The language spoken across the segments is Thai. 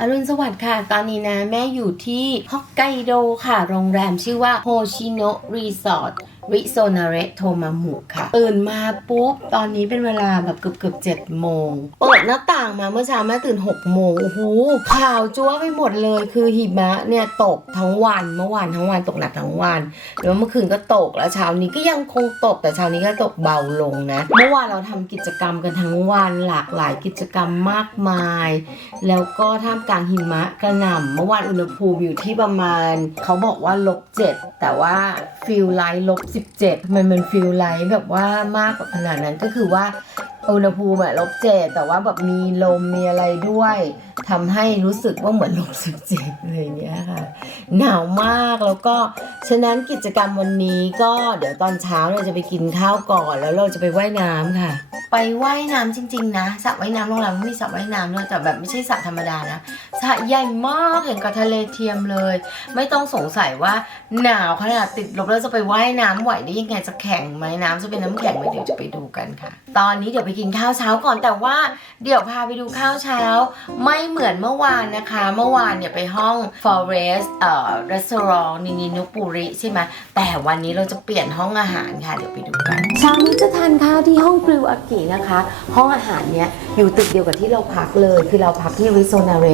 อรุณสวัสดิ์ค่ะ ตอนนี้นะ แม่อยู่ที่ฮอกไกโดค่ะ โรงแรมชื่อว่าโฮชิโนะรีสอร์ท ริโซนาเรโทมามุค่ะตื่นมาปุ๊บ ตอนนี้เป็นเวลาแบบเกือบเกือบเจ็ดโมง เปิดหน้าต่างมาเมื่อเช้าแม่ตื่น6กโมงโอ้โหข่าวจั๊วไปหมดเลยคือหิมะเนี่ยตกทั้งวันเมื่อวานทั้งวันตกหนักทั้งวันแล้วเมื่อคืนก็ตกแล้วเช้านี้ก็ยังคงตกแต่เช้านี้ก็ตกเบาลงนะเมื่อวานเราทำกิจกรรมกันทั้งวันหลากหลายกิจกรรมมากมาย แล้วก็ท่ามกลางหิมะกระหน่ำเมื่อวานอุณหภูมิอยู่ที่ประมาณ เขาบอกว่าลบเจ็ดแต่ว่าฟิลไลท์ลบสิบเจ็ดมันเป็นฟิลไลท์แบบว่ามากกว่าขนาดนั้นก็คือว่าอุณหภูมิอะลบเจ็ดแต่ว่าแบบมีลมมีอะไรด้วยทำให้รู้สึกว่าเหมือนลบสิบเจ็ดอะไรอย่างเงี้ยค่ะ หนาวมากแล้วก็ฉะนั้นกิจกรรมวันนี้ก็เดี๋ยวตอนเช้าเราจะไปกินข้าวก่อนแล้วเราจะไปว่ายน้ำค่ะ ไปว่ายน้ำจริง ๆ นะสระว่ายน้ำโรงแรมไม่มีสระว่ายน้ำด้วยแต่แบบไม่ใช่สระธรรมดานะ สระใหญ่มากเห็นกับทะเลเทียมเลย ไม่ต้องสงสัยว่าหนาวขนาดติดลบแล้วจะไปว่ายน้ำไหวได้ยังไงจะแข็งไหมน้ำจะเป็นน้ำแข็งไหมเดี๋ยวจะไปดูกันค่ะ ตอนนี้เดี๋ยวไปกินข้าวเช้าก่อนแต่ว่าเดี๋ยวพาไปดูข้าวเช้า ไม่เหมือนเมื่อวานนะคะ เมื่อวานเนี่ยไปห้อง Forest เอ่อ restaurant นินินุปุริใช่ไหมแต่วันนี้เราจะเปลี่ยนห้องอาหารค่ะเดี๋ยวไปดูกันเช้านี้จะทานข้าวที่ห้องกริวอากินะคะ ห้องอาหารเนี้ยอยู่ตึกเดียวกับที่เราพักเลย คือเราพักที่ริโซนาเร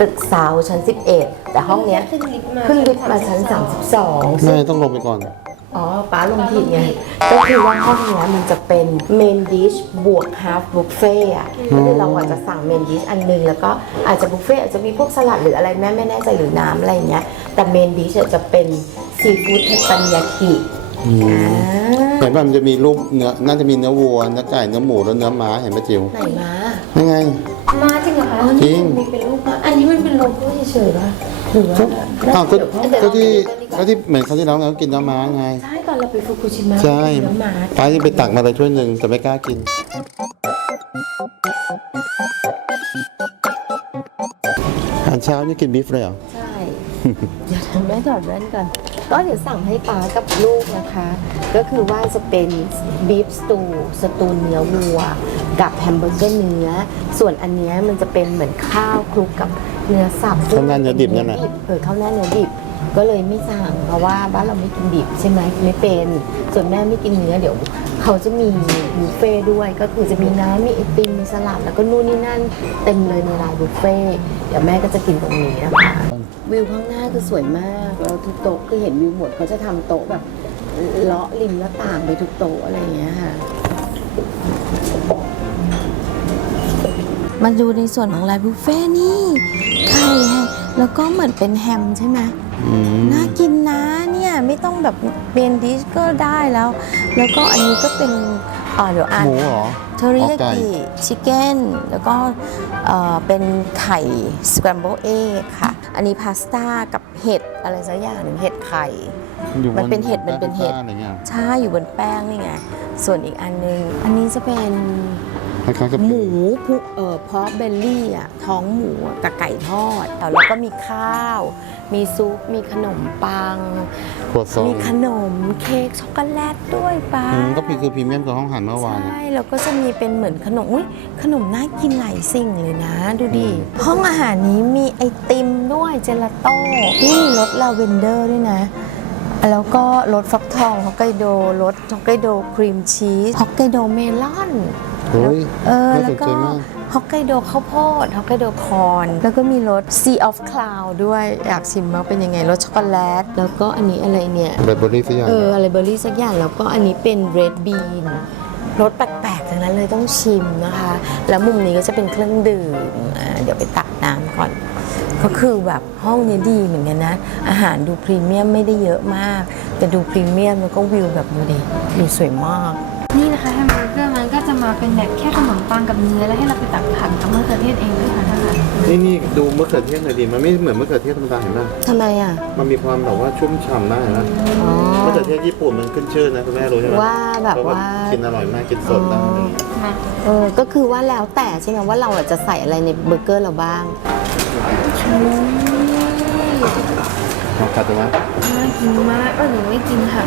ตึกเซาชั้น 11 แต่ห้องเนี้ยขึ้นลิฟต์มาขึ้นลิฟต์มาชั้น 32แม่ต้องลงไปก่อน อ๋อป้าลงผิดไง ก็คือว่าห้องเนี้ยมันจะเป็นเมนดิชบวกฮาฟบุฟเฟ่อะก็คือเราอาจจะสั่งเมนดิชอันหนึง แล้วก็อาจจะบุฟเฟ่อาจจะมีพวกสลัดหรืออะไรแม่ไม่แน่ใจหรือน้ำอะไรเงี้ย แต่เมนดิชจะเป็นซีฟู้ดเทปปัญญากิอืมอ่าเห็นว่ามันจะมีรูปเนื้อ น่าจะมีเนื้อวัวเนื้อไก่ เนื้อหมู แล้วเนื้อม้า เห็นไหมจิ๋วไหนมา ยังไง มาจริงเหรอคะอ๋อจรินี่งมันมีเป็นรูปมาอันนี้มันเป็นโลโก้เฉยๆป่ะหรือว่าอ้าวก็เดี๋ยวพ่อก็ที่เดี๋ยวเราไปก็กันดีว่าที่เหมือนเขาวที่แล้วไงเขากินเนื้อม้าไง ใช่ตอนเราไปฟุกุชิมะใช่เนื้อหมาป้ายังไปตักมาเลยถ้วยหนึ่งแต่ไม่กล้ากิน อาหารเช้านี่กินบีฟเลยเหรอ ใช่ เดี๋ยวทำแม่ถอดแว่นก่อน ก็เดี๋ยวสั่งให้ป้ากับลูกนะคะ ก็คือว่าจะเป็นบีฟสตูสตูเนื้อวัว กับแฮมเบอร์เกอร์เนื้อ ส่วนอันเนี้ยมันจะเป็นเหมือนข้าวคลุกกับเนื้อสับข้าวหน้าเนื้อดิบนั่นน่ะเออข้าวหน้าเนื้อดิบก็เลยไม่สั่งเพราะว่าบ้านเราไม่กินดิบใช่ไหมไม่เป็น ส่วนแม่ไม่กินเนื้อเดี๋ยว เขาจะมีบุฟเฟ่ด้วยก็คือจะมีน้ำมีไอติมมีสลัดแล้วก็นู่นนี่นั่นเต็มเลยในรายบุฟเฟ่เดี๋ยวแม่ก็จะกินตรงนี้นะคะ วิวข้างหน้าคือสวยมากแล้วทุกโต๊ะคือเห็นวิวหมดเขาจะทำโต๊ะแบบเลาะริมหน้าต่างไปทุกโต๊ะอะไรอย่างเงี้ยค่ะมาดูในส่วนของรายบุฟเฟ่ต์นี่ไข่แฮมแล้วก็เหมือนเป็นแฮมใช่ไหมอืมน่ากินนะเนี่ยไม่ต้องแบบเป็นดิชก็ได้แล้ว แล้วก็อันนี้ก็เป็นเอ่อเดี๋ยวอ่านหมูเหรอเทอริอ๋ยาอไก่กิชิคเก้นแล้วก็เอ่อเป็นไข่สแครมเบิลเอค่ะ อันนี้พาสต้ากับเห็ดอะไรสักอย่างหนึ่งเห็ดไข่ อยู่บมันเป็นเห็ดมันเป็นเห็ดอะไรเงี้ยใช่อยู่บนแป้งนี่ไง ส่วนอีกอันนึง อันนี้จะเป็น คล้ายๆกับหมูพุเอ่อพอเบลลี่อะท้องหมูอะกับไก่ทอด แล้วก็มีข้าว มีซุป มีขนมปังครัวซองมีขนมเค้กช็อกโกแลตด้วยป้าอืมก็คือพรีเมียมกับห้องอาหารเมื่อวาน ใช่แล้วก็จะมีเป็นเหมือนขนมอุ้ยขนมน่ากินหลายสิ่งเลยนะ ดูดิ ห้องอาหารนี้มีไอติมด้วยเจลาโต้นี่มีรสลาเวนเดอร์ด้วยนะ แล้วก็รสฟักทองฮอกไกโดรสฮอกไกโดครีมชีสฮอกไกโดเมลอน เฮ้ยเออน่าแล้สวนก็ใจมากฮอกไกโดข้าวโพดฮอกไกโดคอน แล้วก็มีรส Sea of Cloud ด้วย อยากชิมมากเป็นยังไงรสช็อกโกแลต แล้วก็อันนี้อะไรเนี่ยแบตเบอรี่สักอย่างเอออะไรเบอร์รี่สักอย่าง แล้วก็อันนี้เป็นเรดบีนรสแปลกๆทั้งนั้นเลยต้องชิมนะคะ แล้วมุมนี้ก็จะเป็นเครื่องดื่มอ่าเดี๋ยวไปตักน้ำก่อนก็คือแบบห้องเนี้ยดีเหมือนกันนะ อาหารดูพรีเมียมไม่ได้เยอะมาก แต่ดูพรีเมียมแล้วก็วิวแบบดูดิดูสวยมาก นี่นะคะแฮมเบอร์เกอร์มันก็จะ มาเป็นแบบแค่ขนมปังกับเนื้อแล้วให้เราไปตักผักกับมะเขือเทศเองด้วยค่ะท่านค่ะนี่นี่ดูมะเขือเทศหน่อยดิมันไม่เหมือนมะเขือเทศธรรมดาเห็นไหมทำไมอะ มันมีความแบบว่าชุ่มฉ่ำมากเห็นไหมอ๋อ มะเขือเทศญี่ปุ่นมันขึ้นชื่อนะคุณแม่รู้ใช่ไหมว่าแบบว่า กินอร่อยมากกินสดได้มาเออก็คือว่าแล้วแต่ใช่ไหมว่าเราอะจะใส่อะไรในเบอร์เกอร์เราบ้าง ลองกัดดูไหมน่ากินมากเออหนูไม่กินค่ะ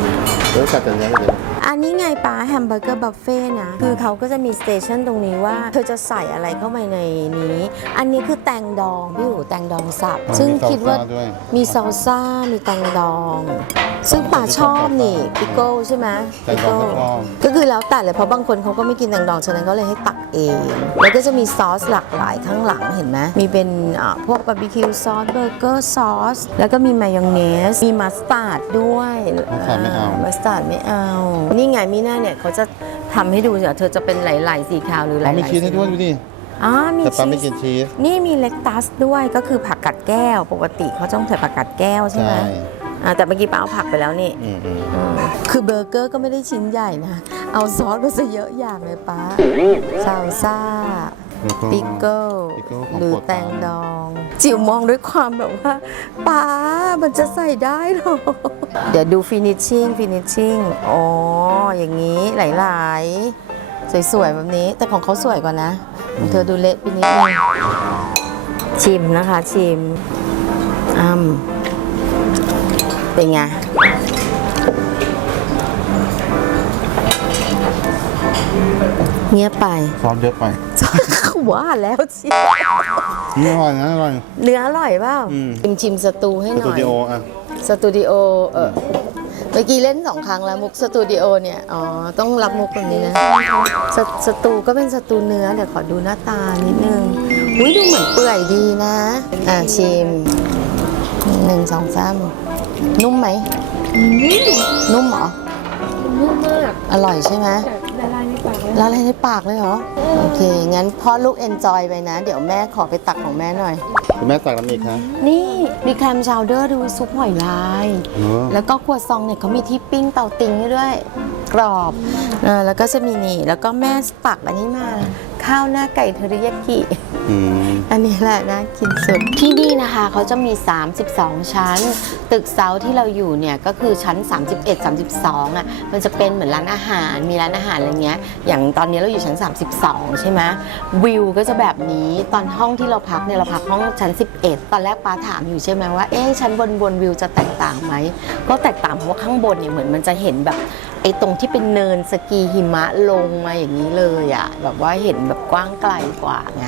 ไปกินเออกัดแต่เนื้อเลยอันนี้ไงป้าแฮมเบอร์เกอร์บัฟเฟ่นะคือเขาก็จะมีสเตชันตรงนี้ว่า เธอจะใส่อะไรเข้าไปในนี้ อันนี้คือแตงดองพี่หูแตงดองสับ ซึ่งคิดว่าด้วยมีซอลซ่ามีแตงดอง ซึ่งป่าชอบนี่พิโก้ใช่ไหมแตงดองก็ชอบก็คือแล้วแต่เลยเพราะบางคนเขาก็ไม่กินแตงดองฉะนั้นก็เลยให้ตักเอง แล้วก็จะมีซอสหลากหลายข้างหลังเห็นไหมมีเป็นอ่าพวกบาร์บีคิวซอสเบอร์เกอร์ซอสแล้วก็มีมายองเนสมีมัสตาร์ดด้วยมัสตาร์ดไม่เอามัสตาร์ดไม่เอา นี่ไงมีหน้าเนี่ยเขาจะทำให้ดูเดี๋ยวเธอจะเป็นไหลๆสีขาวหรือไหลเขาๆมีชีสให้ด้วยดูดิอ๋อมีแต่ป้าไม่ชีกิสนชีสนี่มีเลกตัสด้วยก็คือผักกัดแก้ว ปกติเขาต้องใส่ผักกัดแก้วใช่ไหมใช่ อ่าแต่เมื่อกี้ป้าเอาผักไปแล้วนี่อืมอืมอืมคือเบอร์เกอร์ก็ไม่ได้ชิ้นใหญ่นะ เอาซอสก็จะเยอะอย่างเลยป้าซาลซ่า แล้วก็ ปิกเกิล pickle ของหรือโปรดแตงดอง จิ๋วมองด้วยความแบบว่าป้ามันจะใส่ได้เหรอ เดี๋ยวดูฟินิชชิ่งฟินิชชิ่งอ๋อ อย่างนี้หลายๆ สวยๆ แบบนี้ แต่ของเขาสวยกว่านะของเธอดูเละไปนิดนึงชิมนะคะ ชิมอ้ำ เป็นไง เงียบไป ซอสเยอะไปว่าแล้วชินี่อร่อยนะอร่อยเนื้ออร่อยเปล่าอืมชิมชิมสตูให้สหน่ตูอยดิโออะสตูดิโอเออเมื่อกี้เล่นสองครั้งแล้วมุกสตูดิโอเนี่ย อ๋อ ต้องรับมุกแบบนี้นะสสตูก็เป็นสตูเนื้อเดี๋ยวขอดูหน้าตานิดนึงอุ้ยดูเหมือนเปื่อยดีนะ อ่าชิมหนึ่งสองสาม นุ่มไหม นุ่มเหรอ นุ่มมาก อร่อยใช่ไหมแต่ละลายในปากเลยละลายในปากเลยเหรอ โอเค งั้นพ่อลูกเอนจอยไปนะ เดี๋ยวแม่ขอไปตักของแม่หน่อย คุณแม่ตักน้ำอีกคะนี่มีแคมชาวเดอร์ดูซุปหอยลายเออแล้วก็ครัวซองเนี่ยเขามีที่ปิ้งเตาติงให้ด้วย กรอบอ่าแล้วก็จะมีนี่ แล้วก็แม่ตักอันนี้มา ข้าวหน้าไก่เทอริยากิ อันนี้แหละน่ากินสุด ที่นี่นะคะเขาจะมี 32 ชั้น ตึกเซาที่เราอยู่เนี่ยก็คือชั้น 31 32อะมันจะเป็นเหมือนร้านอาหารมีร้านอาหารอะไรเงี้ย อย่างตอนนี้เราอยู่ชั้น 32 ใช่ไหมวิวก็จะแบบนี้ตอนห้องที่เราพักเนี่ยเราพักห้องชั้น 11 ตอนแรกป้าถามอยู่ใช่ไหมว่าเอ๊ะชั้นบนบนวิวจะแตกต่างไหมก็แตกต่างเพราะว่าข้างบนเนี่ยเหมือนมันจะเห็นแบบไอ้ตรงที่เป็นเนินสกีหิมะลงมาอย่างนี้เลยอะแบบว่าเห็นแบบกว้างไกลกว่าไง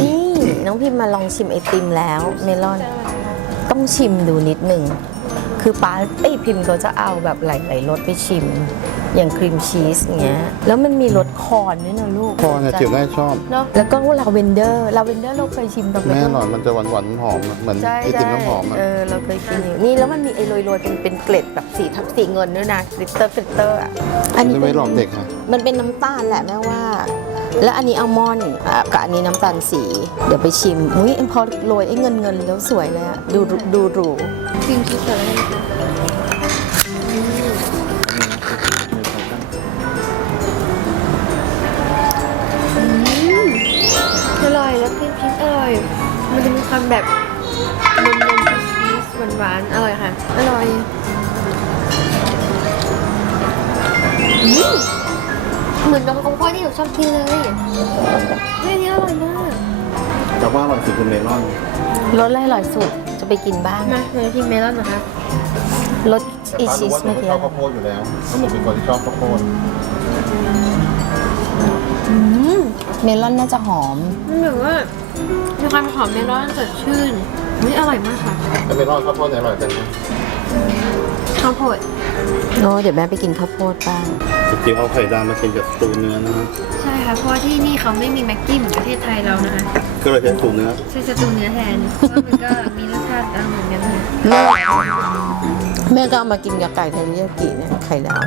นี่ น้องพิมมาลองชิมไอติมแล้ว เมลอน ต้องชิมดูนิดหนึ่ง คือป้าไอยพิมเขาจะเอาแบบหลายๆรสไปชิม อย่างครีมชีสอย่างเงี้ย แล้วมันมีรสคอร์นด้วยนะลูกพอเนี่ยจิ๋วได้ชอบเนาะแล้วก็ลาเวนเดอร์ลาเวนเดอร์เราเคยชิมตอนแม่ไปอร่อยมันจะหวานหวานๆหอมอะเหมือนใช่ไอติมน้ำหอมอะเออเราเคยกินอยู่นี่แล้วมันมีไอโรยๆเป็นเป็นเกล็ดแบบสีทับสีเงินด้วยนะกลิตเตอร์กลิตเตอร์อะอันนี้เป็ไม่หลอกเด็กค่ะมันเป็นน้ำตาลแหละแม่ว่า แล้วอันนี้อัลมอนด์กับอันนี้น้ำตาลสี เดี๋ยวไปชิม อุ้ยพอโรยไอ้เงินเงินแล้วสวยเลยอะดูดูหรูครีมชีสอะไรนะคะอร่อยแล้วครีมชีสอร่อย มันจะมีความแบบนมนมชีสชีสหวานๆอร่อยค่ะ อร่อย อืม เหมือนนมข้นข้นที่หนูชอบกินเลยเฮ้ยอันนี้อร่อยมากแต่ว่าอร่อยสุดคือเมลอนรสอะไรอร่อยสุดจะไปกินบ้างมาเราจะกินเมลอนนะคะรสอีชีสไม่เมื่อกี้ชอบข้าวโพดอยู่แล้วถ้าหนูเป็นคนที่ชอบข้าวโพดอืมเมลอนน่าจะหอมมันแบบว่ามีความหอมเมลอนสดชื่นนี่อร่อยมากค่ะแต่เมลอนข้าวโพดเนี่ยอร่อยจังนะข้าวโพดโอ้เดี๋ยวแม่ไปกินข้าวโพดบ้าง จริงๆเอาไข่ดาวมากินกับสตูเนื้อนะฮะใช่ค่ะเพราะว่าที่นี่เขาไม่มีแม็กกี้เหมือนประเทศไทยเรานะคะก็เลยใช้สตูเนื้อใช้สตูเนื้อแทนเพราะว่ามันก็มีรสชาติต่างเหมือนกันค่ะแม่แม่ก็เอามากินกับไก่เทอริยากิเนี่ยไข่ดาว